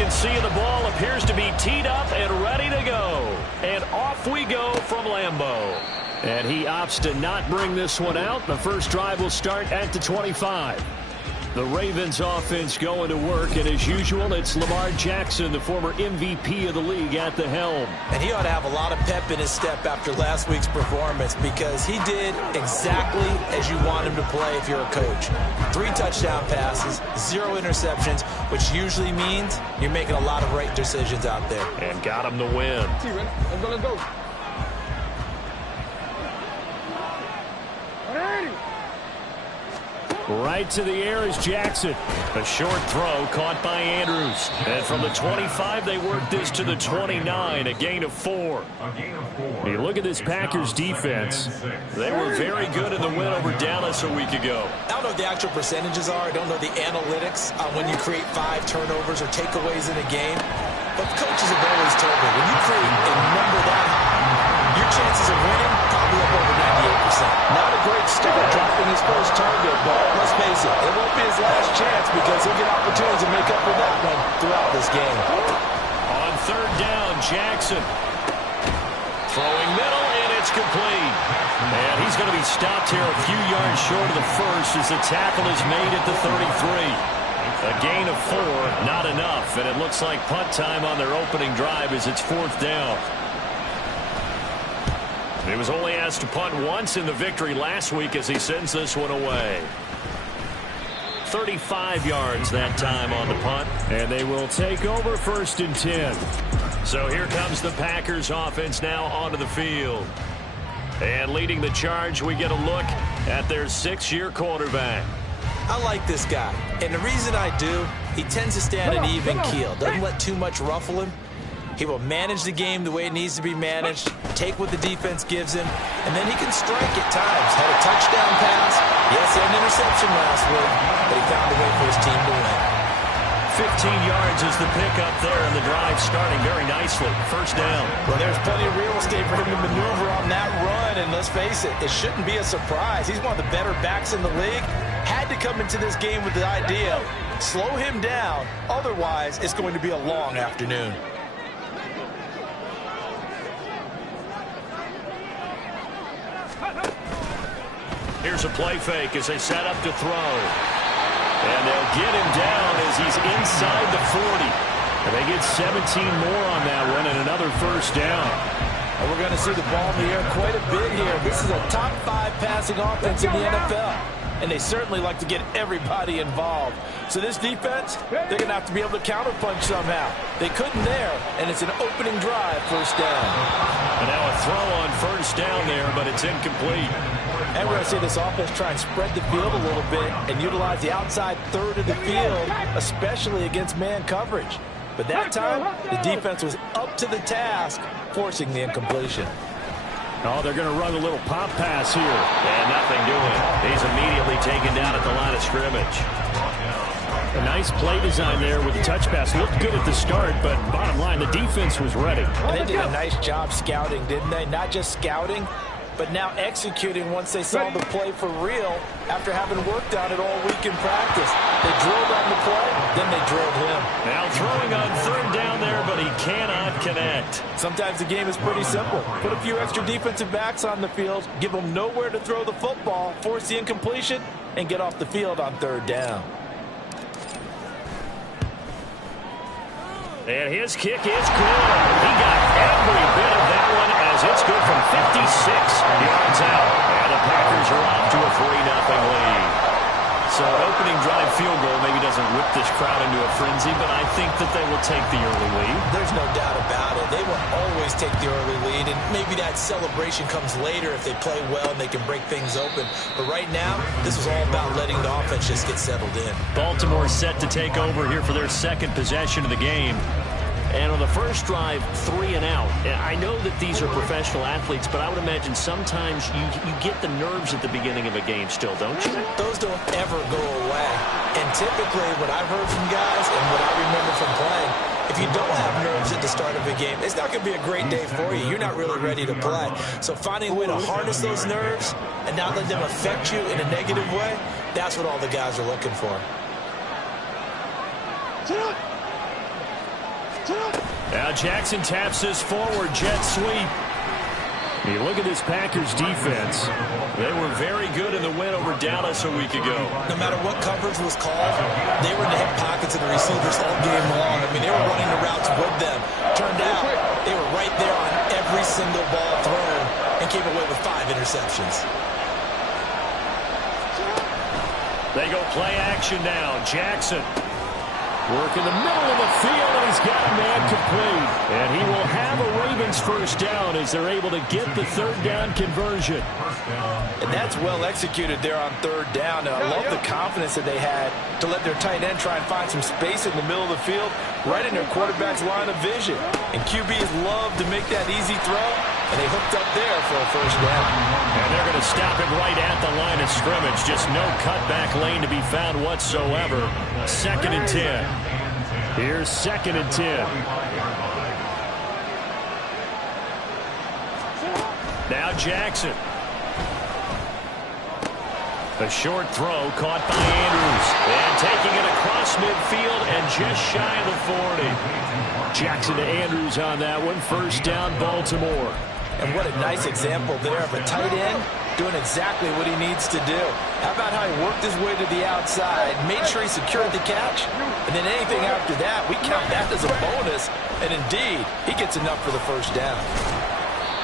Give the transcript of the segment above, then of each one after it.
can see the ball appears to be teed up and ready to go. And off we go from Lambeau. And he opts to not bring this one out. The first drive will start at the 25. The Ravens offense going to work, and as usual, it's Lamar Jackson, the former MVP of the league, at the helm. And he ought to have a lot of pep in his step after last week's performance, because he did exactly as you want him to play if you're a coach. 3 touchdown passes, 0 interceptions, which usually means you're making a lot of right decisions out there. And got him the win. Let's go. Right to the air is Jackson. A short throw caught by Andrews. And from the 25, they work this to the 29, a gain of 4. Hey, look at this Packers defense. They were very good in the win over Dallas a week ago. I don't know what the actual percentages are. I don't know the analytics on when you create 5 turnovers or takeaways in a game. But coaches have always told me, when you create a number that high, your chances of winning probably up over 98%. Not a great start dropping his first target, but let's face it, it won't be his last chance because he'll get opportunities to make up for that one throughout this game. On third down, Jackson. Throwing middle, and it's complete. And he's going to be stopped here a few yards short of the first as the tackle is made at the 33. A gain of 4, not enough, and it looks like punt time on their opening drive as it's 4th down. He was only asked to punt once in the victory last week as he sends this one away. 35 yards that time on the punt, and they will take over 1st and 10. So here comes the Packers offense now onto the field. And leading the charge, we get a look at their 6-year quarterback. I like this guy, and the reason I do, he tends to stay on an even keel. Doesn't let too much ruffle him. He will manage the game the way it needs to be managed, take what the defense gives him, and then he can strike at times. Had a touchdown pass. Yes, he had an interception last week, but he found a way for his team to win. 15 yards is the pickup there, and the drive starting very nicely. 1st down. Well, there's plenty of real estate for him to maneuver on that run, and let's face it, it shouldn't be a surprise. He's one of the better backs in the league. Had to come into this game with the idea, slow him down, otherwise it's going to be a long afternoon. Here's a play fake as they set up to throw. And they'll get him down as he's inside the 40. And they get 17 more on that one and another 1st down. And we're going to see the ball in the air quite a bit here. This is a top 5 passing offense in the NFL. And they certainly like to get everybody involved. So this defense, they're going to have to be able to counterpunch somehow. They couldn't there, and it's an opening drive, 1st down. And now a throw on 1st down there, but it's incomplete. And we're going to see this offense try and spread the field a little bit and utilize the outside third of the field, especially against man coverage. But that time, the defense was up to the task, forcing the incompletion. Oh, they're going to run a little pop pass here. And nothing doing. He's immediately taken down at the line of scrimmage. A nice play design there with the touch pass. Looked good at the start, but bottom line, the defense was ready. And they did a nice job scouting, didn't they? Not just scouting, but now executing once they saw the play for real after having worked on it all week in practice. They drilled on the play, then they drilled him. Now throwing on 3rd down there, but he cannot connect. Sometimes the game is pretty simple. Put a few extra defensive backs on the field, give them nowhere to throw the football, force the incompletion, and get off the field on 3rd down. And his kick is good. He got every bit of that one as it's good from 56 yards out. And the Packers are off to a 3-0 lead. So an opening drive field goal maybe doesn't whip this crowd into a frenzy, but I think that they will take the early lead. There's no doubt about it. They will always take the early lead, and maybe that celebration comes later if they play well and they can break things open. But right now, this was all about letting the offense just get settled in. Baltimore set to take over here for their 2nd possession of the game. And on the first drive, 3 and out. I know that these are professional athletes, but I would imagine sometimes you get the nerves at the beginning of a game still, don't you? Those don't ever go away. And typically, what I've heard from guys and what I remember from playing, if you don't have nerves at the start of a game, it's not going to be a great day for you. You're not really ready to play. So finding a way to harness those nerves and not let them affect you in a negative way, that's what all the guys are looking for. Now Jackson taps this forward jet sweep. You look at this Packers defense. They were very good in the win over Dallas a week ago. No matter what coverage was called, they were in the hip pockets of the receivers all game long. I mean, they were running the routes with them. Turned out they were right there on every single ball thrown and came away with 5 interceptions. They go play action now. Jackson work in the middle of the field, and he's got a man complete. And he will have a Ravens first down as they're able to get the third down conversion. And that's well executed there on third down. And I love the confidence that they had to let their tight end try and find some space in the middle of the field, right in their quarterback's line of vision. And QBs love to make that easy throw, and they hooked up there for a first down. And they're going to stop it right at the line of scrimmage. Just no cutback lane to be found whatsoever. 2nd and 10. Here's 2nd and 10. Now Jackson. A short throw caught by Andrews. And taking it across midfield and just shy of the 40. Jackson to Andrews on that one. First down, Baltimore. And what a nice example there of a tight end doing exactly what he needs to do. How about how he worked his way to the outside, made sure he secured the catch, and then anything after that, we count that as a bonus. And indeed, he gets enough for the first down.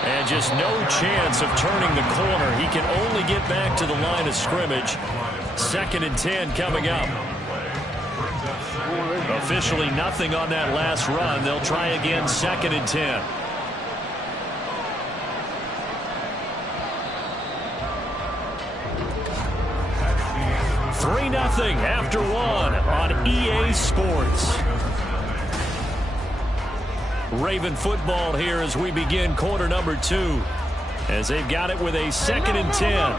And just no chance of turning the corner. He can only get back to the line of scrimmage. 2nd and 10 coming up. Officially nothing on that last run. They'll try again 2nd and 10. 3-0 after 1 on EA Sports. Raven football here as we begin quarter number 2. As they've got it with a 2nd and 10.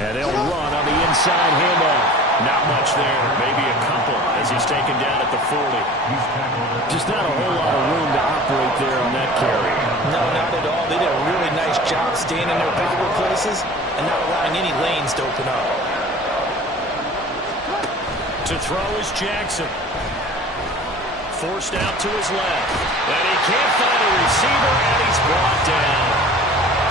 And they'll run on the inside handoff. Not much there, maybe a couple as he's taken down at the 40. Just not a whole lot of room to operate there on that carry. No, not at all. They did a really nice job staying in their visible places and not allowing any lanes to open up. To throw is Jackson. Forced out to his left. And he can't find a receiver, and he's brought down.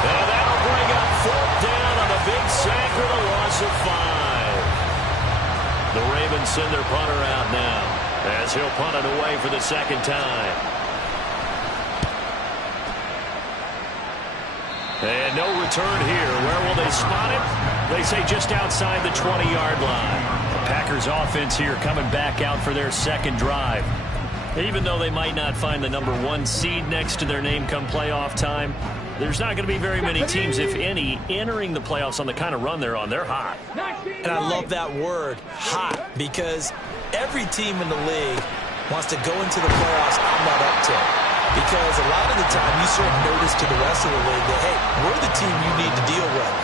And that'll bring up 4th down on a big sack with a loss of 5. The Ravens send their punter out now as he'll punt it away for the 2nd time. And no return here. Where will they spot it? They say just outside the 20-yard line. The Packers offense here coming back out for their 2nd drive. Even though they might not find the number 1 seed next to their name come playoff time, there's not going to be very many teams, if any, entering the playoffs on the kind of run they're on. They're hot. And I love that word, hot, because every team in the league wants to go into the playoffs on that uptick. Because a lot of the time you serve notice to the rest of the league that, hey, we're the team you need to deal with.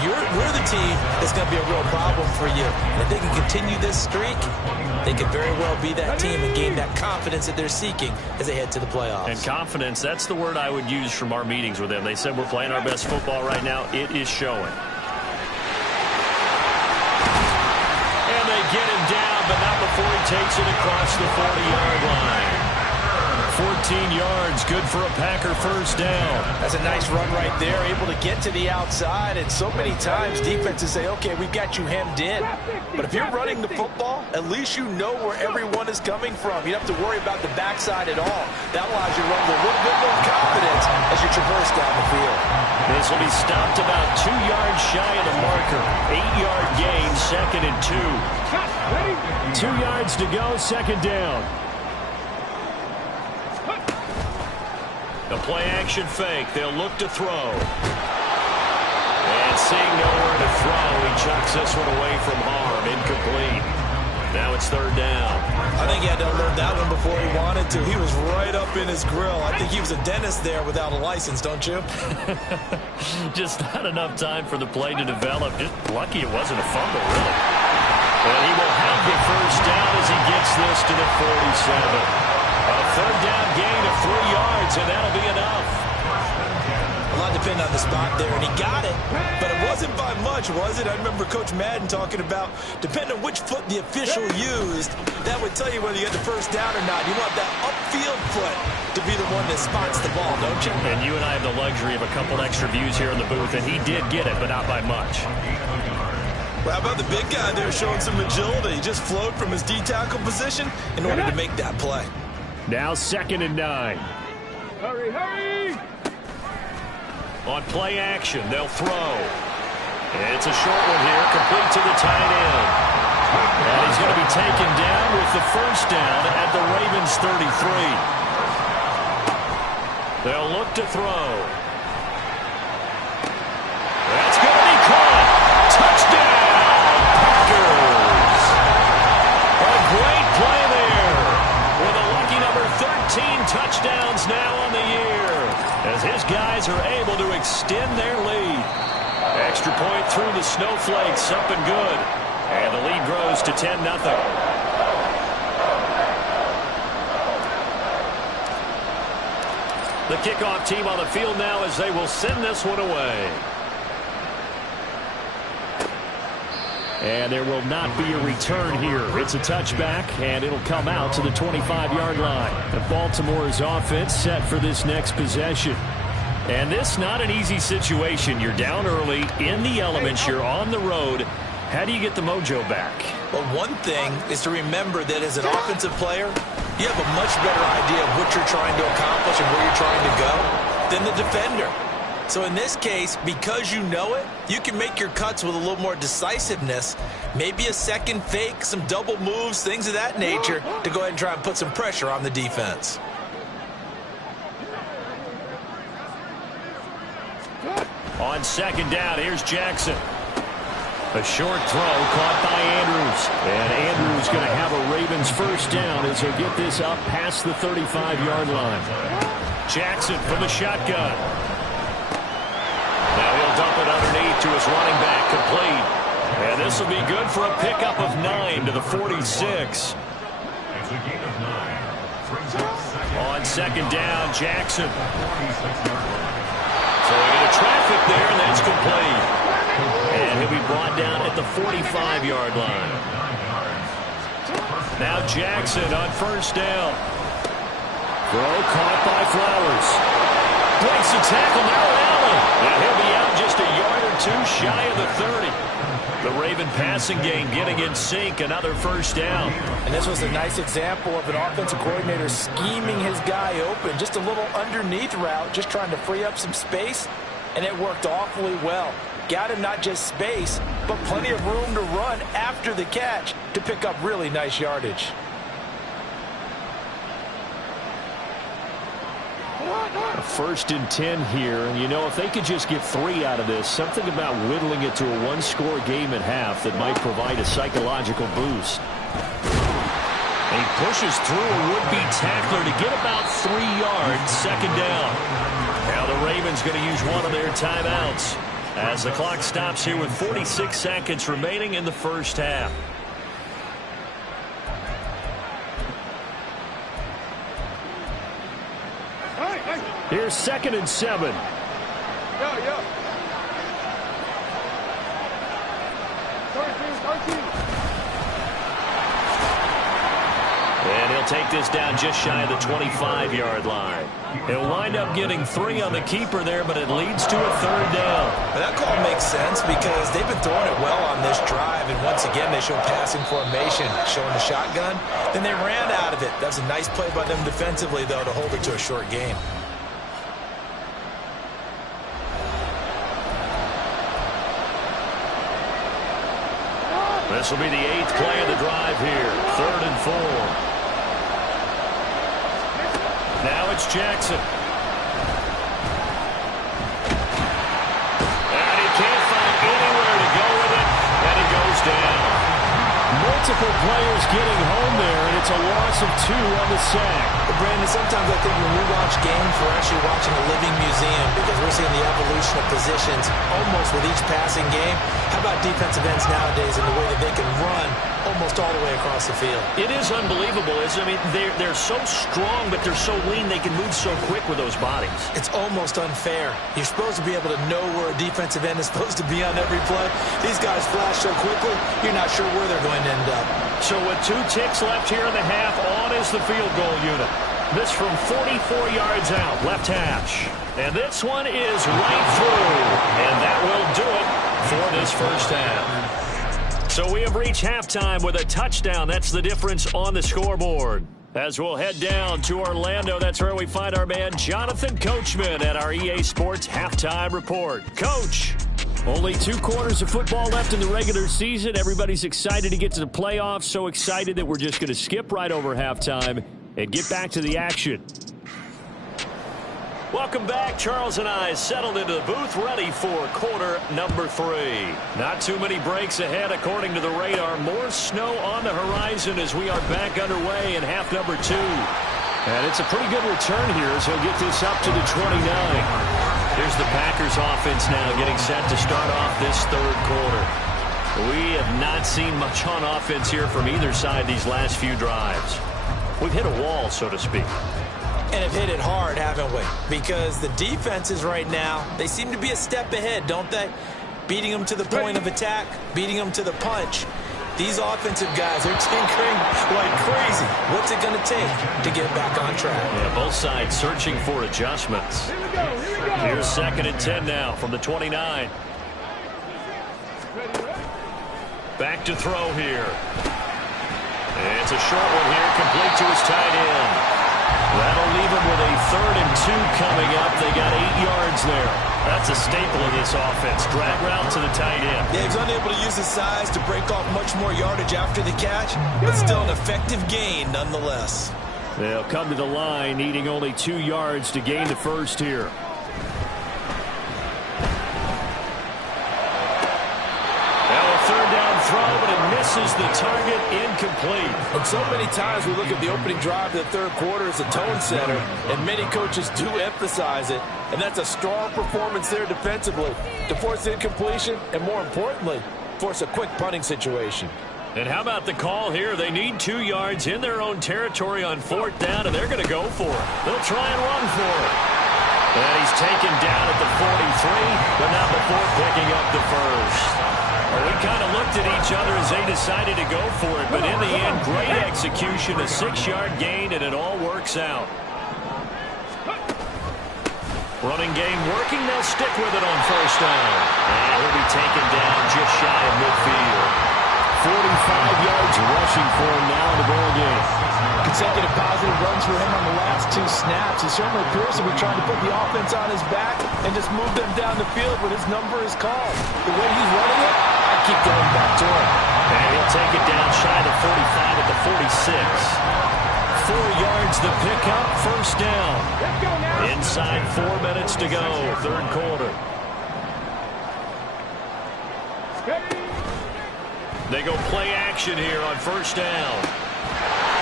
We're the team that's going to be a real problem for you. And if they can continue this streak, they could very well be that team and gain that confidence that they're seeking as they head to the playoffs. And confidence, that's the word I would use from our meetings with them. They said we're playing our best football right now. It is showing. And they get him down, but not before he takes it across the 40-yard line. 14 yards, good for a Packer first down. That's a nice run right there, able to get to the outside. And so many times defenses say, okay, we've got you hemmed in. But if you're running the football, at least you know where everyone is coming from. You don't have to worry about the backside at all. That allows you to run with a little bit more confidence as you traverse down the field. This will be stopped about 2 yards shy of the marker. 8-yard gain, 2nd and 2. 2 yards to go, 2nd down. A play-action fake. They'll look to throw. And seeing nowhere to throw, he chucks this one away from harm. Incomplete. Now it's 3rd down. I think he had to unload that one before he wanted to. He was right up in his grill. I think he was a dentist there without a license, don't you? Just not enough time for the play to develop. Just lucky it wasn't a fumble, really. And he will have the first down as he gets this to the 47. A 3rd down gain of 3 yards, and that'll be enough. A lot depended on the spot there, and he got it. But it wasn't by much, was it? I remember Coach Madden talking about, depending on which foot the official used, that would tell you whether you had the first down or not. You want that upfield foot to be the one that spots the ball, don't you? And you and I have the luxury of a couple extra views here in the booth, and he did get it, but not by much. Well, how about the big guy there showing some agility? He just flowed from his D-tackle position in order to make that play. Now 2nd and 9. Hurry, hurry! On play action, they'll throw. It's a short one here, complete to the tight end. And he's going to be taken down with the first down at the Ravens 33. They'll look to throw. That's going to be caught. Touchdown, Packers. A great play there. With a lucky number 13 touchdowns now on the year, as his guys are able to extend their lead. Extra point through the snowflakes, up and good. And the lead grows to 10-0. The kickoff team on the field now as they will send this one away. And there will not be a return here. It's a touchback, and it'll come out to the 25-yard line. And Baltimore's offense set for this next possession. And this not an easy situation. You're down early, in the elements, you're on the road. How do you get the mojo back? Well, one thing is to remember that as an offensive player, you have a much better idea of what you're trying to accomplish and where you're trying to go than the defender. So in this case, because you know it, you can make your cuts with a little more decisiveness, maybe a second fake, some double moves, things of that nature, to go ahead and try and put some pressure on the defense. On 2nd down, here's Jackson. A short throw caught by Andrews. And Andrews going to have a Ravens first down as he'll get this up past the 35-yard line. Jackson from the shotgun. Now he'll dump it underneath to his running back, complete. And this will be good for a pickup of 9 to the 46. On 2nd down, Jackson. So we get a traffic there, and that's complete. And he'll be brought down at the 45-yard line. Now Jackson on first down. Throw caught by Flowers. Breaks the tackle, now Allen. And he'll be out just a yard or two shy of the 30. The Raven passing game getting in sync, another first down. And this was a nice example of an offensive coordinator scheming his guy open. Just a little underneath route, just trying to free up some space, and it worked awfully well. Got him not just space, but plenty of room to run after the catch to pick up really nice yardage. First and 10 here, and you know, if they could just get 3 out of this, something about whittling it to a one-score game at half that might provide a psychological boost. And he pushes through a would-be tackler to get about 3 yards, 2nd down. Now the Ravens going to use one of their timeouts as the clock stops here with 46 seconds remaining in the first half. Here's 2nd and 7. And he'll take this down just shy of the 25-yard line. He'll wind up getting 3 on the keeper there, but it leads to a 3rd down. Well, that call makes sense because they've been throwing it well on this drive, and once again they show passing formation, showing the shotgun. Then they ran out of it. That's a nice play by them defensively, though, to hold it to a short gain. This will be the 8th play of the drive here. 3rd and 4. Now it's Jackson. And he can't find anywhere to go with it, and he goes down. Multiple players getting home there, and it's a loss of 2 on the sack. But Brandon, sometimes I think when we watch games, we're actually watching a living museum because we're seeing the evolution of positions almost with each passing game. How about defensive ends nowadays and the way that they can run almost all the way across the field? It is unbelievable, isn't it? I mean, they're so strong, but they're so lean, they can move so quick with those bodies. It's almost unfair. You're supposed to be able to know where a defensive end is supposed to be on every play. These guys flash so quickly, you're not sure where they're going to end up. So with 2 ticks left here in the half, on is the field goal unit. This from 44 yards out, left hash. And this one is right through. And that will do it for this first half. So we have reached halftime with a touchdown. That's the difference on the scoreboard. As we'll head down to Orlando, that's where we find our man Jonathan Coachman at our EA Sports Halftime Report. Coach, only 2 quarters of football left in the regular season. Everybody's excited to get to the playoffs, so excited that we're just going to skip right over halftime and get back to the action. Welcome back. Charles and I settled into the booth, ready for quarter number 3. Not too many breaks ahead according to the radar. More snow on the horizon as we are back underway in half number 2. And it's a pretty good return here as he'll get this up to the 29. Here's the Packers offense now getting set to start off this third quarter. We have not seen much on offense here from either side these last few drives. We've hit a wall, so to speak. And have hit it hard, haven't we? Because the defenses right now, they seem to be a step ahead, don't they? Beating them to the point of attack, beating them to the punch. These offensive guys are tinkering like crazy. What's it going to take to get back on track? Yeah, both sides searching for adjustments. Here we go. Here's 2nd and 10 now from the 29. Back to throw here. It's a short one here, complete to his tight end. That'll leave him with a 3rd and 2 coming up. They got 8 yards there. That's a staple of this offense. Drag route to the tight end. Yeah, he's unable to use his size to break off much more yardage after the catch, but still an effective gain nonetheless. They'll come to the line, needing only 2 yards to gain the first here. Throw, but it misses the target, incomplete. And so many times we look at the opening drive of the third quarter as a tone setter, and many coaches do emphasize it, and that's a strong performance there defensively to force incompletion and, more importantly, force a quick punting situation. And how about the call here? They need 2 yards in their own territory on 4th down, and they're going to go for it. They'll try and run for it. And he's taken down at the 43, but not before picking up the first. Well, we kind of looked at each other as they decided to go for it, but in the end, great execution, a 6-yard gain, and it all works out. Running game working, they'll stick with it on 1st down. And he'll be taken down just shy of midfield. 45 yards rushing for him now in the ball game. Consecutive positive runs for him on the last 2 snaps. He certainly appears to be trying to put the offense on his back and just move them down the field when his number is called. The way he's running it, I keep going back to him. And he'll take it down shy of the 45 at the 46. 4 yards the pickup, 1st down. Inside 4 minutes to go, third quarter. They go play action here on 1st down.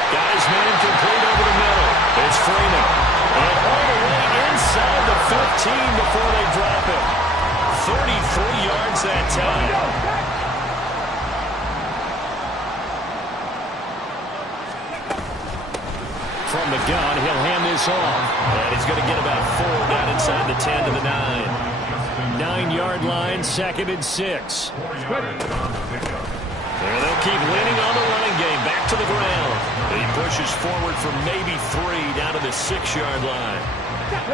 Got his man complete over the middle. It's Freeman. And all the way inside the 15 before they drop it. 33 yards that time. From the gun, he'll hand this off. And he's going to get about 4 down inside the 10 to the 9. 9-yard line, 2nd and 6. And they'll keep leaning on the running game. Back to the ground. He pushes forward for maybe 3 down to the 6-yard line.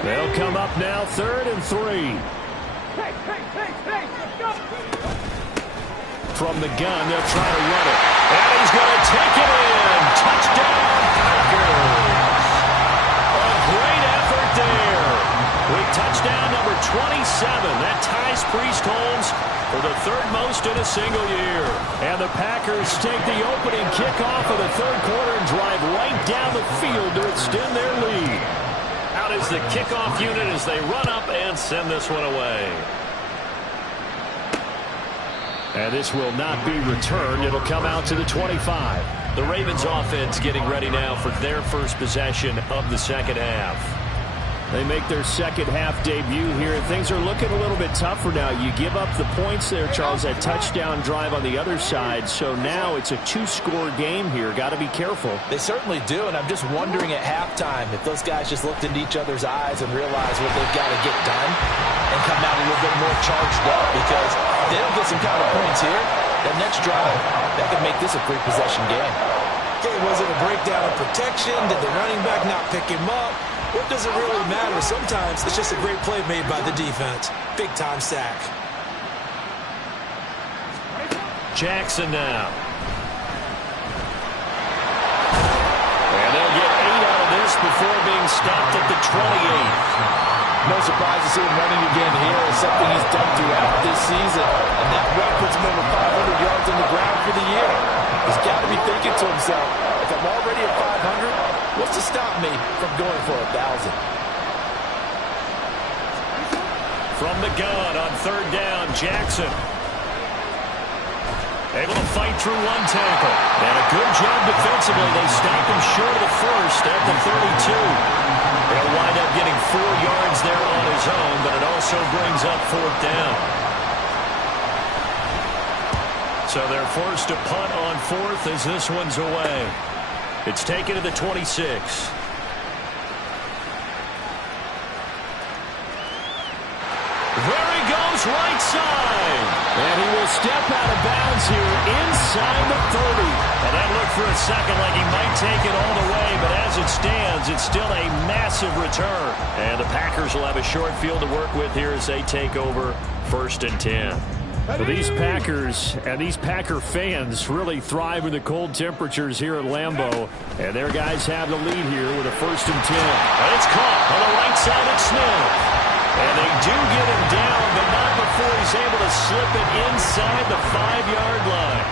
They'll come up now, 3rd and 3. From the gun, they'll try to run it. And he's going to take it in. Touchdown, Packers. A great effort there. With touchdown number 27. That ties Priest Holmes for the 3rd most in a single year. And the Packers take the opening kickoff of the 3rd quarter and drive right down the field to extend their lead. Out is the kickoff unit as they run up and send this one away. And this will not be returned. It'll come out to the 25. The Ravens offense getting ready now for their first possession of the second half. They make their second half debut here. Things are looking a little bit tougher now. You give up the points there, Charles, that touchdown drive on the other side. So now it's a two-score game here. Got to be careful. They certainly do, and I'm just wondering at halftime if those guys just looked into each other's eyes and realized what they've got to get done and come out a little bit more charged up, because they don't get some kind of points here. That next drive, that could make this a three-possession game. Okay, was it a breakdown of protection? Did the running back not pick him up? What does it really matter? Sometimes it's just a great play made by the defense. Big-time sack. Jackson now. And they'll get 8 out of this before being stopped at the 28. No surprise to see him running again here. It's something he's done throughout this season. And that run puts him over 500 yards on the ground for the year. He's got to be thinking to himself, if I'm already at 500, what's to stop me from going for 1,000? From the gun on third down, Jackson. Able to fight through one tackle. And a good job defensively. They stop him short of the first at the 32. He'll wind up getting 4 yards there on his own, but it also brings up fourth down. So they're forced to punt on fourth as this one's away. It's taken to the 26. There he goes, right side. And he will step out of bounds here inside the 30. And that looked for a second like he might take it all the way, but as it stands, it's still a massive return. And the Packers will have a short field to work with here as they take over first and 10. So these Packers and these Packer fans really thrive in the cold temperatures here at Lambeau. And their guys have the lead here with a first and 10. And it's caught on the right side at Smith. And they do get him down, but not before he's able to slip it inside the 5-yard line.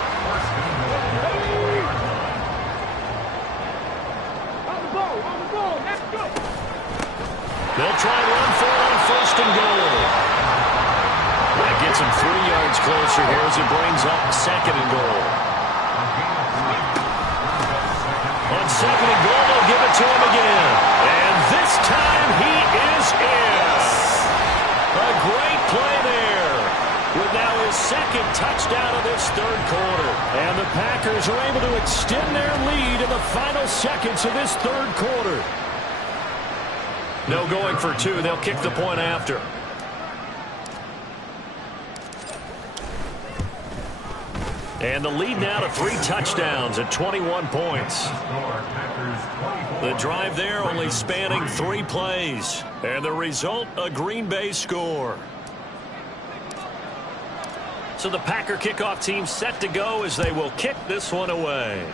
They'll try and run for it on first and goal. That gets him 3 yards closer here as it brings up second and goal. On second and goal, they'll give it to him again. And this time he is in. A great play there. With now his second touchdown of this third quarter. And the Packers are able to extend their lead in the final seconds of this third quarter. No going for two. They'll kick the point after. And the lead now to 3 touchdowns at 21 points. The drive there only spanning 3 plays. And the result, a Green Bay score. So the Packer kickoff team set to go as they will kick this one away.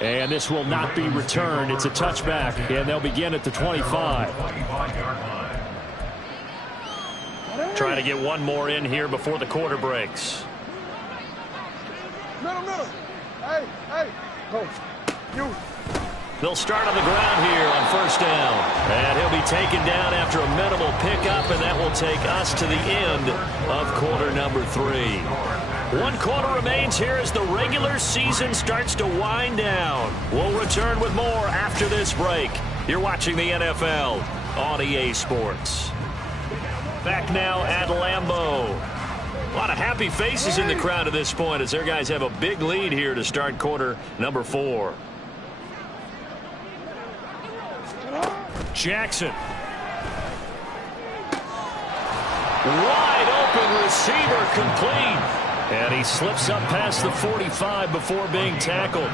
And this will not be returned. It's a touchback, and they'll begin at the 25. Trying to get one more in here before the quarter breaks. Middle. Hey, coach. You. They'll start on the ground here on first down. And he'll be taken down after a minimal pickup, and that will take us to the end of quarter number 3. 1 quarter remains here as the regular season starts to wind down. We'll return with more after this break. You're watching the NFL on EA Sports. Back now at Lambeau. A lot of happy faces in the crowd at this point as their guys have a big lead here to start quarter number 4. Jackson. Wide open receiver complete. And he slips up past the 45 before being tackled.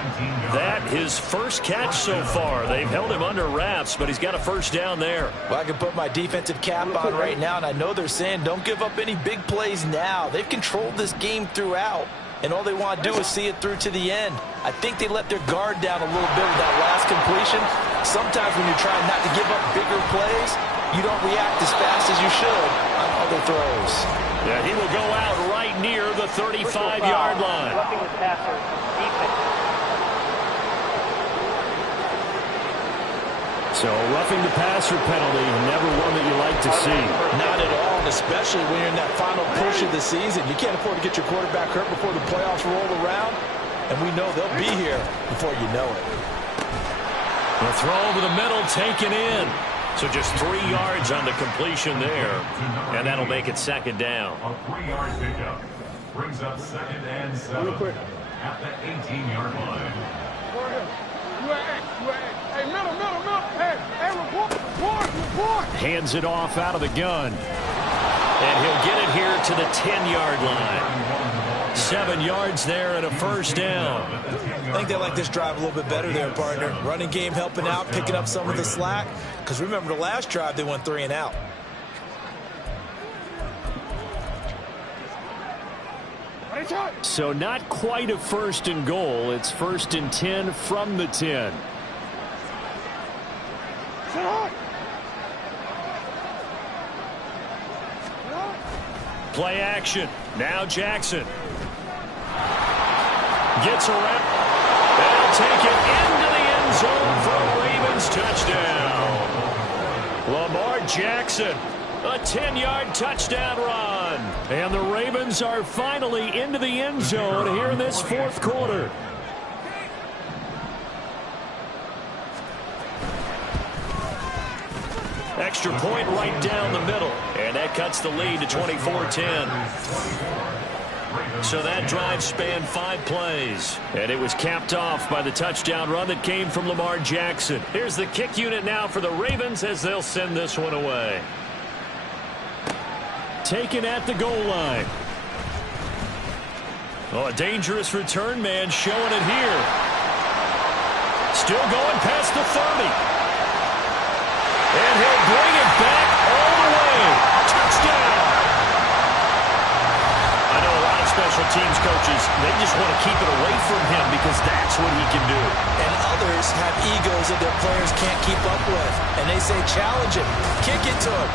That his first catch so far. They've held him under wraps, but he's got a first down there. Well, I can put my defensive cap on right now, and I know they're saying don't give up any big plays now. They've controlled this game throughout, and all they want to do is see it through to the end. I think they let their guard down a little bit with that last completion. Sometimes when you're trying not to give up bigger plays, you don't react as fast as you should on other throws. Yeah, he will go out right near the 35-yard line. So a roughing the passer penalty, never one that you like to see. Not at all, and especially when you're in that final push of the season. You can't afford to get your quarterback hurt before the playoffs roll around, and we know they'll be here before you know it. The throw over the middle, taken in. So just 3 yards on the completion there, and that'll make it second down. A 3-yard pickup brings up 2nd and 7 at the 18-yard line. Hey, middle. Hey, report. Hands it off out of the gun. And he'll get it here to the 10-yard line. 7 yards there and a first down. I think they like this drive a little bit better there, partner. Running game helping out, picking up some of the slack. Because remember, the last drive, they went 3 and out. So not quite a 1st and goal. It's 1st and 10 from the 10. Play action. Now Jackson. Gets around. They'll take it into the end zone for a Ravens touchdown. Lamar Jackson. A 10-yard touchdown run. And the Ravens are finally into the end zone here in this 4th quarter. Extra point right down the middle. And that cuts the lead to 24-10. So that drive spanned 5 plays. And it was capped off by the touchdown run that came from Lamar Jackson. Here's the kick unit now for the Ravens as they'll send this one away. Taken at the goal line. Oh, a dangerous return man showing it here. Still going past the 30. And he'll bring it back all the way. Touchdown. I know a lot of special teams coaches, they just want to keep it away from him because that's what he can do. And others have egos that their players can't keep up with. And they say, challenge him, kick it to him.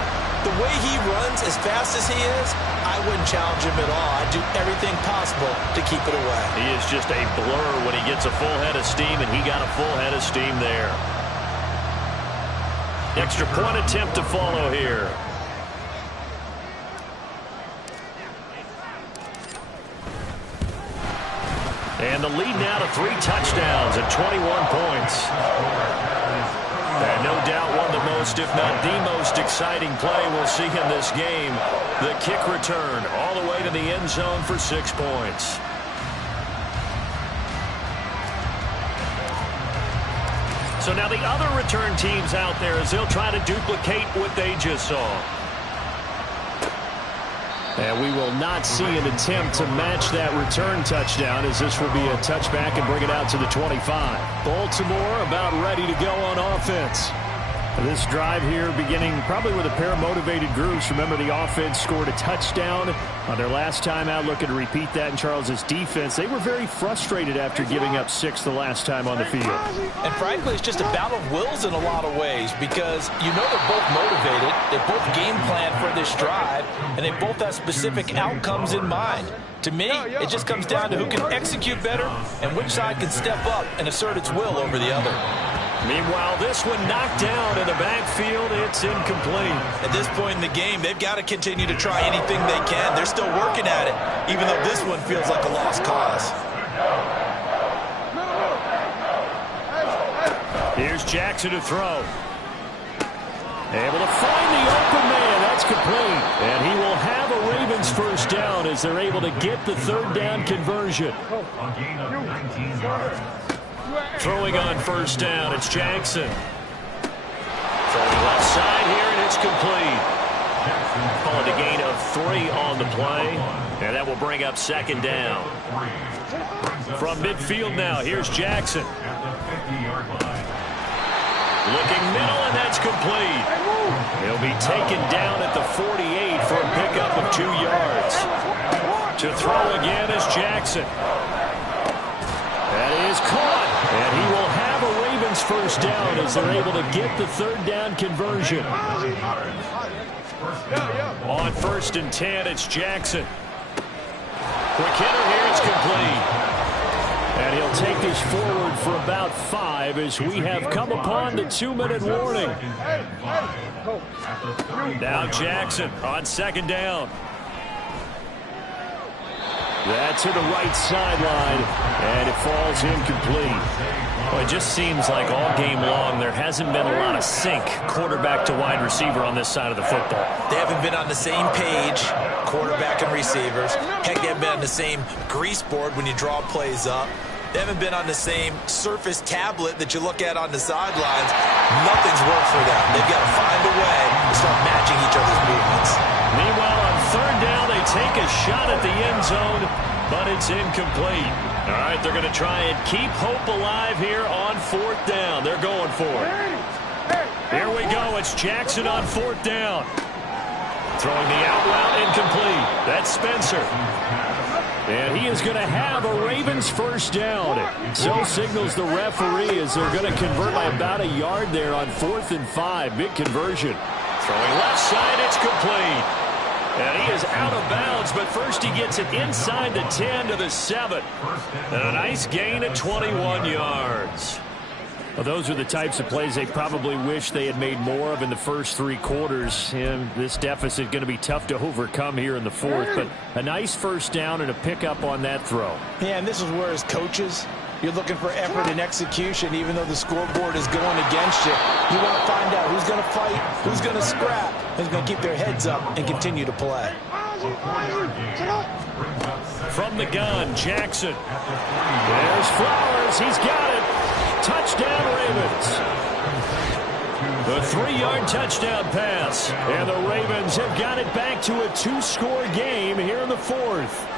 The way he runs as fast as he is, I wouldn't challenge him at all. I'd do everything possible to keep it away. He is just a blur when he gets a full head of steam, and he got a full head of steam there. Extra point attempt to follow here. And the lead now to 3 touchdowns and 21 points. And no doubt one of the most, if not the most exciting play we'll see in this game. The kick return all the way to the end zone for 6 points. So now the other return teams out there as they'll try to duplicate what they just saw. And we will not see an attempt to match that return touchdown as this will be a touchback and bring it out to the 25. Baltimore about ready to go on offense. This drive here beginning probably with a pair of motivated groups. Remember, the offense scored a touchdown on their last time out. Looking to repeat that in Charles's defense. They were very frustrated after giving up 6 the last time on the field. And frankly, it's just a battle of wills in a lot of ways because you know they're both motivated. They both game plan for this drive, and they both have specific outcomes in mind. To me, it just comes down to who can execute better and which side can step up and assert its will over the other. Meanwhile, this one knocked down in the backfield. It's incomplete. At this point in the game, they've got to continue to try anything they can. They're still working at it, even though this one feels like a lost cause. Here's Jackson to throw. Able to find the open man. That's complete. And he will have a Ravens first down as they're able to get the 3rd down conversion. A gain of 19 yards. Throwing on first down, it's Jackson. Throwing left side here, and it's complete. Call it a gain of 3 on the play, and that will bring up 2nd down. From midfield now, here's Jackson. At the 50-yard line. Looking middle, and that's complete. He'll be taken down at the 48 for a pickup of 2 yards. To throw again is Jackson. That is caught, and he will have a Ravens first down as they're able to get the 3rd down conversion. On 1st and 10, it's Jackson. Quick hitter here, it's complete. And he'll take this forward for about 5 as we have come upon the 2-minute warning. Now Jackson on 2nd down. That to the right sideline, and it falls incomplete. Well, it just seems like all game long there hasn't been a lot of sync quarterback to wide receiver on this side of the football. They haven't been on the same page, quarterback and receivers. Heck, they haven't been on the same grease board when you draw plays up. They haven't been on the same surface tablet that you look at on the sidelines. Nothing's worked for them. They've got to find a way to start matching each other's movements. Meanwhile, on 3rd down, they take a shot at the end zone, but it's incomplete. All right, they're going to try and keep hope alive here on 4th down. They're going for it. Here we go. It's Jackson on 4th down. Throwing the out route incomplete. That's Spencer. And he is going to have a Ravens 1st down. So signals the referee as they're going to convert by about a yard there on 4th and 5. Big conversion. Throwing left side, it's complete. And he is out of bounds, but first he gets it inside the 10 to the 7. And a nice gain at 21 yards. Well, those are the types of plays they probably wish they had made more of in the first 3 quarters. And this deficit going to be tough to overcome here in the 4th. But a nice 1st down and a pickup on that throw. Yeah, and this is where as coaches, you're looking for effort and execution, even though the scoreboard is going against you. You want to find out who's going to fight, who's going to scrap, who's going to keep their heads up and continue to play. From the gun, Jackson. There's Flowers. He's got it. Touchdown, Ravens. The 3-yard touchdown pass. And the Ravens have got it back to a 2-score game here in the 4th.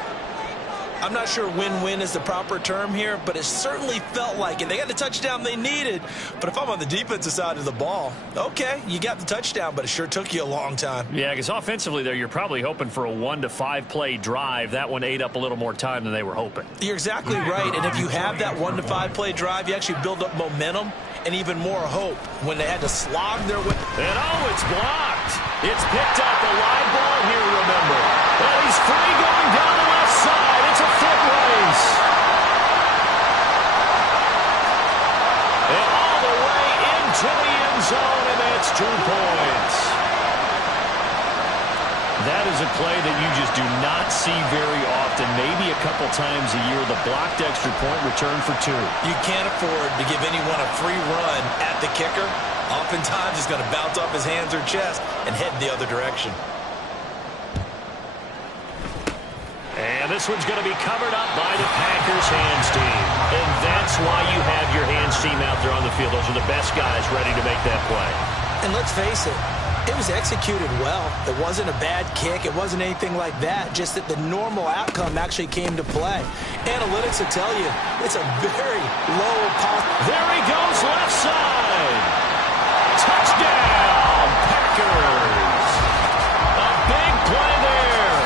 I'm not sure win-win is the proper term here, but it certainly felt like it. They got the touchdown they needed, but if I'm on the defensive side of the ball, okay, you got the touchdown, but it sure took you a long time. Yeah, because offensively there, you're probably hoping for a 1 to 5 play drive. That one ate up a little more time than they were hoping. You're exactly right, and if you have that 1 to 5 play drive, you actually build up momentum and even more hope when they had to slog their way. And oh, it's blocked. It's picked up a live ball here, remember. And he's free going down the left side. It's a foot race. And all the way into the end zone, and that's 2 points. That is a play that you just do not see very often. Maybe a couple times a year, the blocked extra point return for 2. You can't afford to give anyone a free run at the kicker. Oftentimes, he's going to bounce off his hands or chest and head the other direction. And this one's going to be covered up by the Packers hands team. And that's why you have your hands team out there on the field. Those are the best guys ready to make that play. And let's face it, it was executed well. It wasn't a bad kick. It wasn't anything like that. Just that the normal outcome actually came to play. Analytics will tell you it's a very low possibility. There he goes, left side. Touchdown, Packers. A big play there.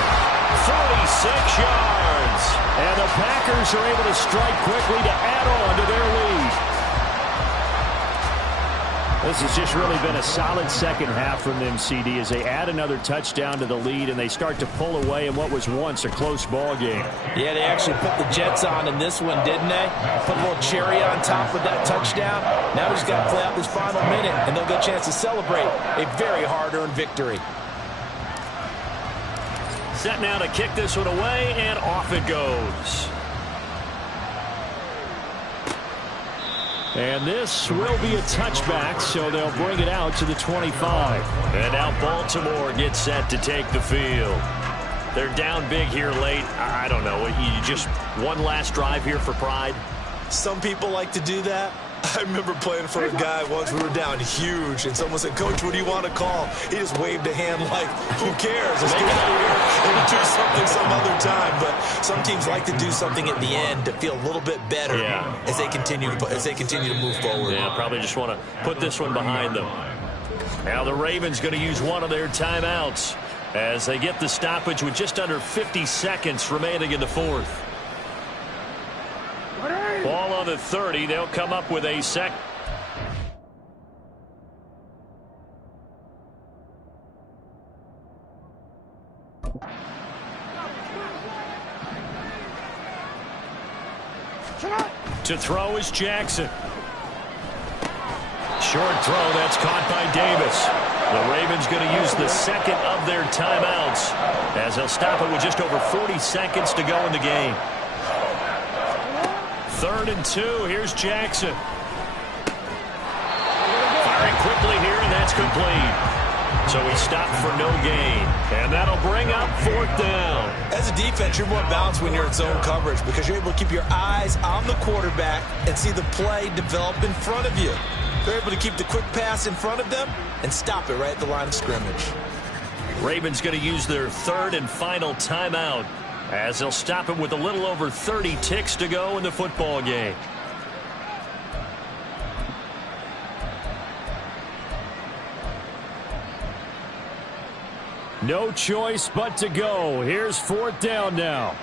46 yards. And the Packers are able to strike quickly to add on to their lead. This has just really been a solid second half from them, CD, as they add another touchdown to the lead and they start to pull away in what was once a close ball game. Yeah, they actually put the Jets on in this one, didn't they? Put a little cherry on top with that touchdown. Now we just got to play out this final minute, and they'll get a chance to celebrate a very hard-earned victory. Set now to kick this one away, and off it goes. And this will be a touchback, so they'll bring it out to the 25. And now Baltimore gets set to take the field. They're down big here late. I don't know. You just one last drive here for pride? Some people like to do that. I remember playing for a guy once. We were down huge, and someone said, "Coach, what do you want to call?" He just waved a hand like, "Who cares? Let's get out of here and do something some other time." But some teams like to do something at the end to feel a little bit better as they continue to move forward. Yeah, probably just want to put this one behind them. Now the Ravens going to use one of their timeouts as they get the stoppage with just under 50 seconds remaining in the 4th. Ball on the 30. They'll come up with a sec. To throw is Jackson. Short throw, that's caught by Davis. The Ravens going to use the second of their timeouts as they'll stop it with just over 40 seconds to go in the game. 3rd and 2. Here's Jackson. Firing quickly here, and that's complete. So he stopped for no gain. And that'll bring up 4th down. As a defense, you're more balanced when you're in zone coverage because you're able to keep your eyes on the quarterback and see the play develop in front of you. They're able to keep the quick pass in front of them and stop it right at the line of scrimmage. Ravens going to use their 3rd and final timeout as they'll stop it with a little over 30 ticks to go in the football game. No choice but to go. Here's 4th down now.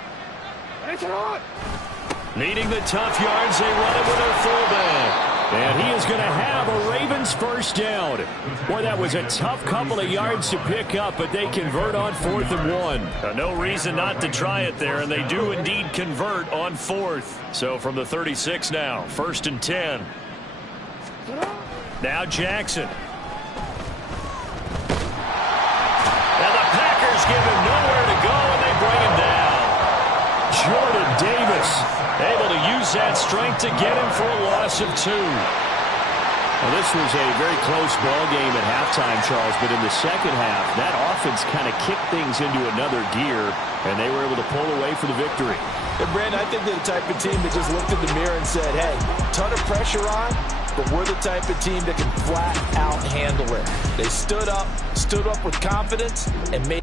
Needing the tough yards, they run it with their fullback. And he is going to have a Ravens first down. Boy, that was a tough couple of yards to pick up, but they convert on 4th and 1. No reason not to try it there, and they do indeed convert on 4th. So from the 36 now, 1st and 10. Now Jackson. And the Packers give him nowhere to go, and they bring him down. Jordan Davis able to use that strength to get him for a loss of 2. Well, this was a very close ball game at halftime, Charles, but in the second half, that offense kind of kicked things into another gear, and they were able to pull away for the victory. And Brandon, I think they're the type of team that just looked in the mirror and said, hey, ton of pressure on, but we're the type of team that can flat out handle it. They stood up with confidence and made